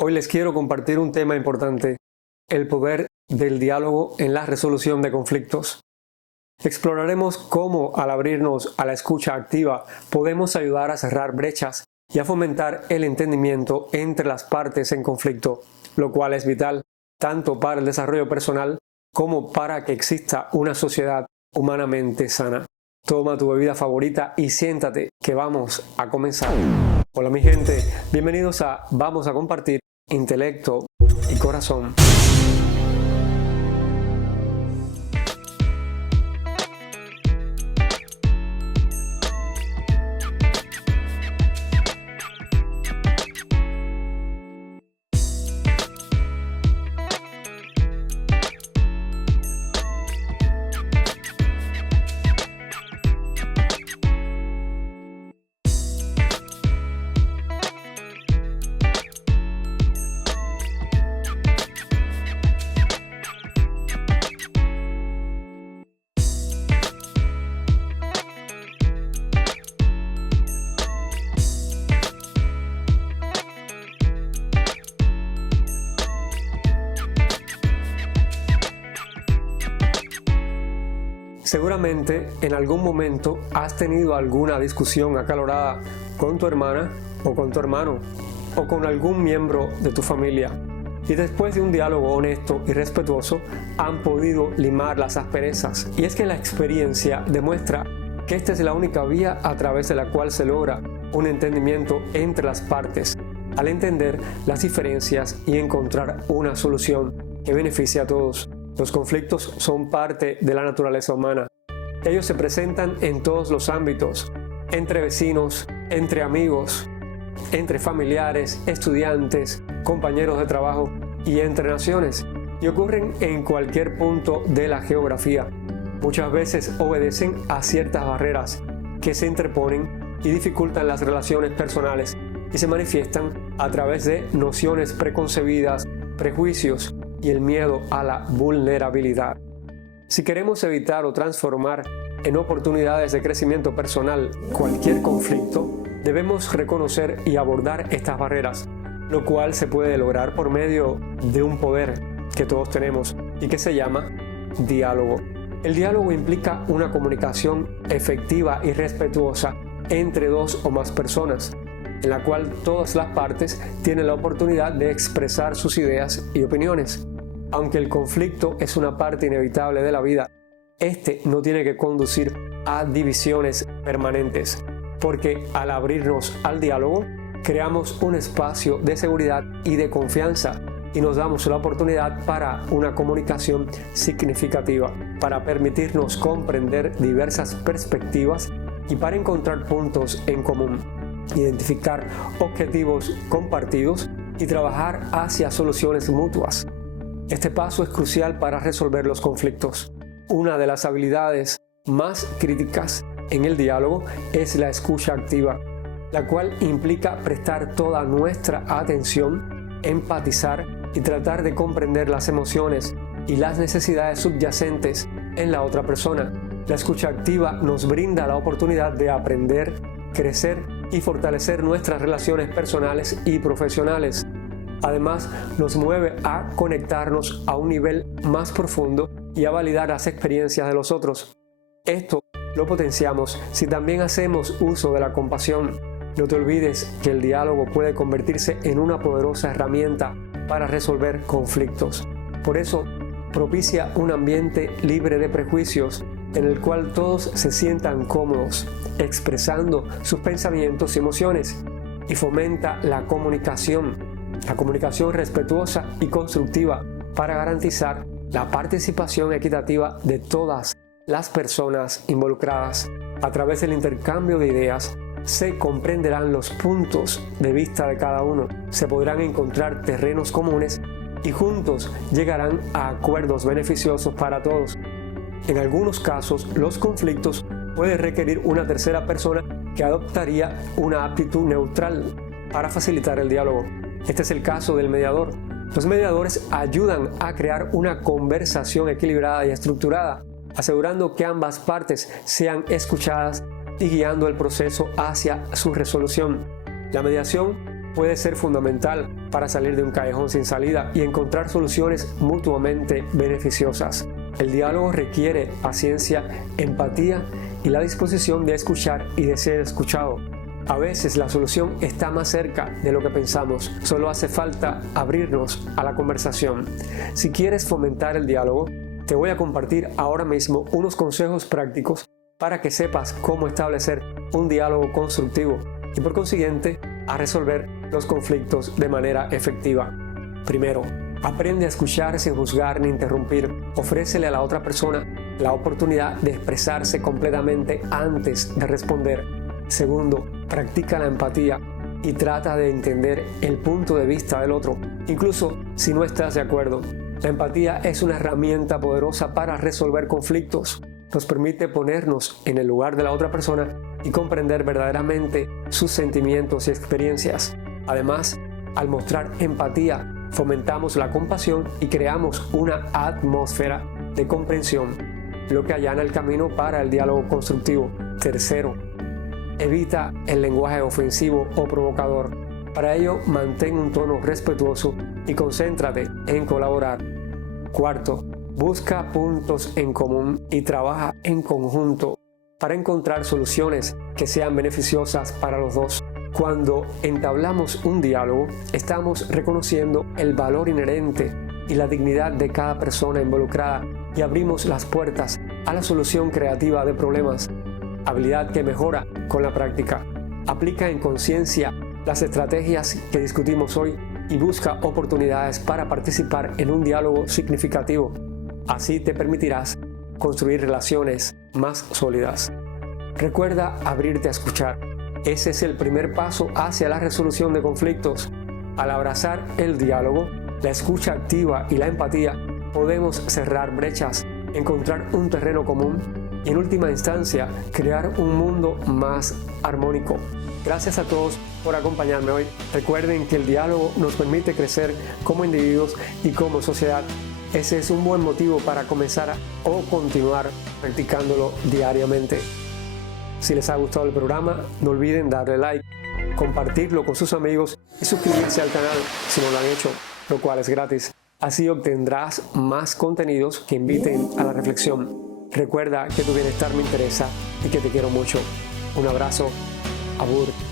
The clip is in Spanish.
Hoy les quiero compartir un tema importante, el poder del diálogo en la resolución de conflictos. Exploraremos cómo, al abrirnos a la escucha activa, podemos ayudar a cerrar brechas y a fomentar el entendimiento entre las partes en conflicto, lo cual es vital tanto para el desarrollo personal como para que exista una sociedad humanamente sana. Toma tu bebida favorita y siéntate, que vamos a comenzar. Hola mi gente, bienvenidos a Vamos a Compartir Intelecto y Corazón. Seguramente en algún momento has tenido alguna discusión acalorada con tu hermana o con tu hermano o con algún miembro de tu familia, y después de un diálogo honesto y respetuoso han podido limar las asperezas. Y es que la experiencia demuestra que esta es la única vía a través de la cual se logra un entendimiento entre las partes, al entender las diferencias y encontrar una solución que beneficie a todos. Los conflictos son parte de la naturaleza humana. Ellos se presentan en todos los ámbitos, entre vecinos, entre amigos, entre familiares, estudiantes, compañeros de trabajo y entre naciones, y ocurren en cualquier punto de la geografía. Muchas veces obedecen a ciertas barreras que se interponen y dificultan las relaciones personales y se manifiestan a través de nociones preconcebidas, prejuicios y el miedo a la vulnerabilidad. Si queremos evitar o transformar en oportunidades de crecimiento personal cualquier conflicto, debemos reconocer y abordar estas barreras, lo cual se puede lograr por medio de un poder que todos tenemos y que se llama diálogo. El diálogo implica una comunicación efectiva y respetuosa entre dos o más personas, en la cual todas las partes tienen la oportunidad de expresar sus ideas y opiniones. Aunque el conflicto es una parte inevitable de la vida, este no tiene que conducir a divisiones permanentes, porque al abrirnos al diálogo, creamos un espacio de seguridad y de confianza y nos damos la oportunidad para una comunicación significativa, para permitirnos comprender diversas perspectivas y para encontrar puntos en común, identificar objetivos compartidos y trabajar hacia soluciones mutuas. Este paso es crucial para resolver los conflictos. Una de las habilidades más críticas en el diálogo es la escucha activa, la cual implica prestar toda nuestra atención, empatizar y tratar de comprender las emociones y las necesidades subyacentes en la otra persona. La escucha activa nos brinda la oportunidad de aprender, crecer y fortalecer nuestras relaciones personales y profesionales. Además, nos mueve a conectarnos a un nivel más profundo y a validar las experiencias de los otros. Esto lo potenciamos si también hacemos uso de la compasión. No te olvides que el diálogo puede convertirse en una poderosa herramienta para resolver conflictos. Por eso, propicia un ambiente libre de prejuicios en el cual todos se sientan cómodos, expresando sus pensamientos y emociones, y fomenta la comunicación respetuosa y constructiva para garantizar la participación equitativa de todas las personas involucradas. A través del intercambio de ideas se comprenderán los puntos de vista de cada uno, se podrán encontrar terrenos comunes y juntos llegarán a acuerdos beneficiosos para todos. En algunos casos, los conflictos pueden requerir una tercera persona que adoptaría una actitud neutral para facilitar el diálogo. Este es el caso del mediador. Los mediadores ayudan a crear una conversación equilibrada y estructurada, asegurando que ambas partes sean escuchadas y guiando el proceso hacia su resolución. La mediación puede ser fundamental para salir de un callejón sin salida y encontrar soluciones mutuamente beneficiosas. El diálogo requiere paciencia, empatía y la disposición de escuchar y de ser escuchado. A veces la solución está más cerca de lo que pensamos, solo hace falta abrirnos a la conversación. Si quieres fomentar el diálogo, te voy a compartir ahora mismo unos consejos prácticos para que sepas cómo establecer un diálogo constructivo y por consiguiente a resolver los conflictos de manera efectiva. Primero, aprende a escuchar sin juzgar ni interrumpir. Ofrécele a la otra persona la oportunidad de expresarse completamente antes de responder. Segundo, practica la empatía y trata de entender el punto de vista del otro, incluso si no estás de acuerdo. La empatía es una herramienta poderosa para resolver conflictos. Nos permite ponernos en el lugar de la otra persona y comprender verdaderamente sus sentimientos y experiencias. Además, al mostrar empatía, fomentamos la compasión y creamos una atmósfera de comprensión, lo que allana el camino para el diálogo constructivo. Tercero, evita el lenguaje ofensivo o provocador. Para ello, mantén un tono respetuoso y concéntrate en colaborar. Cuarto, busca puntos en común y trabaja en conjunto para encontrar soluciones que sean beneficiosas para los dos. Cuando entablamos un diálogo, estamos reconociendo el valor inherente y la dignidad de cada persona involucrada y abrimos las puertas a la solución creativa de problemas, habilidad que mejora con la práctica. Aplica en conciencia las estrategias que discutimos hoy y busca oportunidades para participar en un diálogo significativo. Así te permitirás construir relaciones más sólidas. Recuerda abrirte a escuchar. Ese es el primer paso hacia la resolución de conflictos. Al abrazar el diálogo, la escucha activa y la empatía, podemos cerrar brechas, encontrar un terreno común y en última instancia crear un mundo más armónico. Gracias a todos por acompañarme hoy. Recuerden que el diálogo nos permite crecer como individuos y como sociedad. Ese es un buen motivo para comenzar o continuar practicándolo diariamente. Si les ha gustado el programa, no olviden darle like, compartirlo con sus amigos y suscribirse al canal si no lo han hecho, lo cual es gratis. Así obtendrás más contenidos que inviten a la reflexión. Recuerda que tu bienestar me interesa y que te quiero mucho. Un abrazo. Abur.